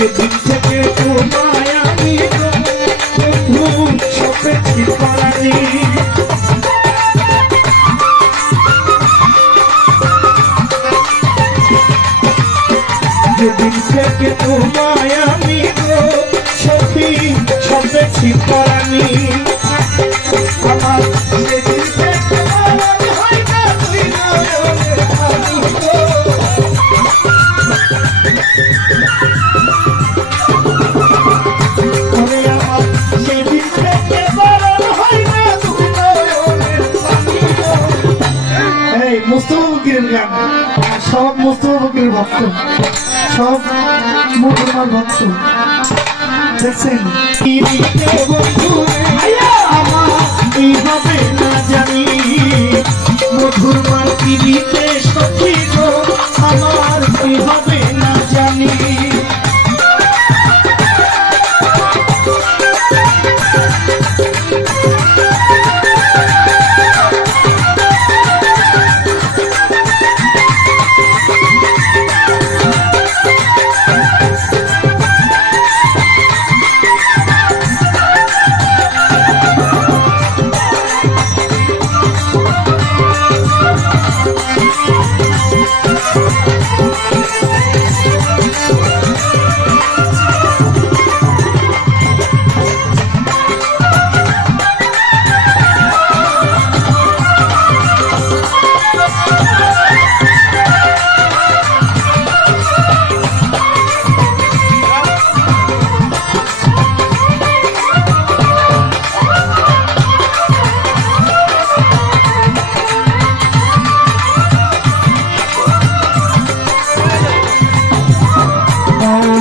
যেদিন থেকে তোমায় আমি বন্ধু সপেছি পারি যেদিন থেকে তোমায় আমি সখী সপেছি পারি আমার অভিভাবকের ভক্ত। সব মুসলমান ভক্ত। দেখছেন? আমার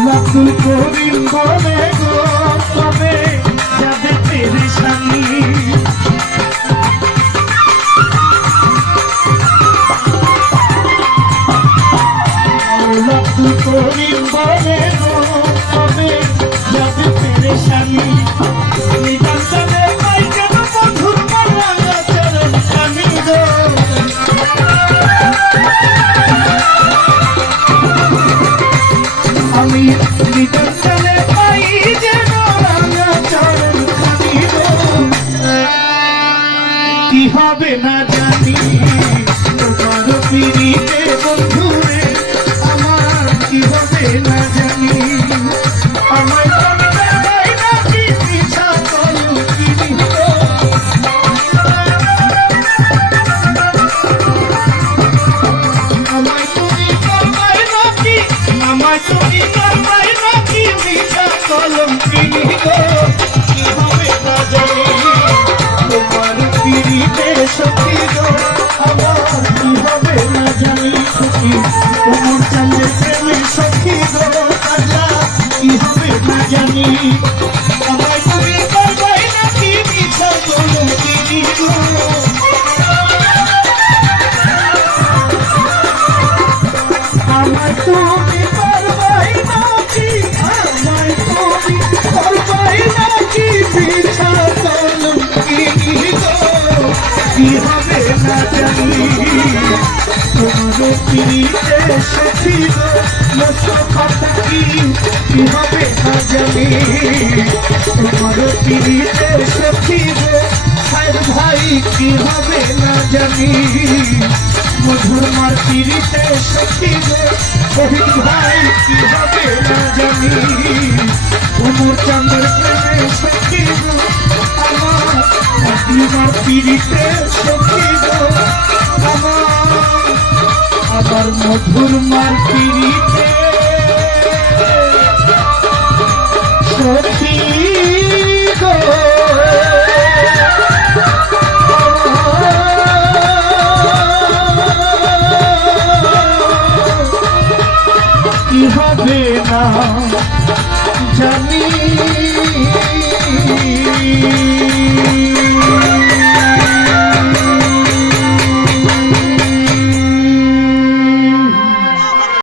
রাতুল করিম বলে গো সবে যাবে পেরেশানি সখী কোমর চালে প্রেমে সখী গো আল্লাহ কি হবে না জানি তোমার পিড়িতে এসেছিল মোশো কথা কি কি হবে না জানি তোমার পিড়িতে এসেছিল সার ভাই কি হবে না জানি মধুমার পিড়িতে এসেছিল শহীদ ভাই কি হবে না জানি তোমার চন্দ্র প্রেমে আমার পিড়িতে এসেছিল মধুর মার পিড়ি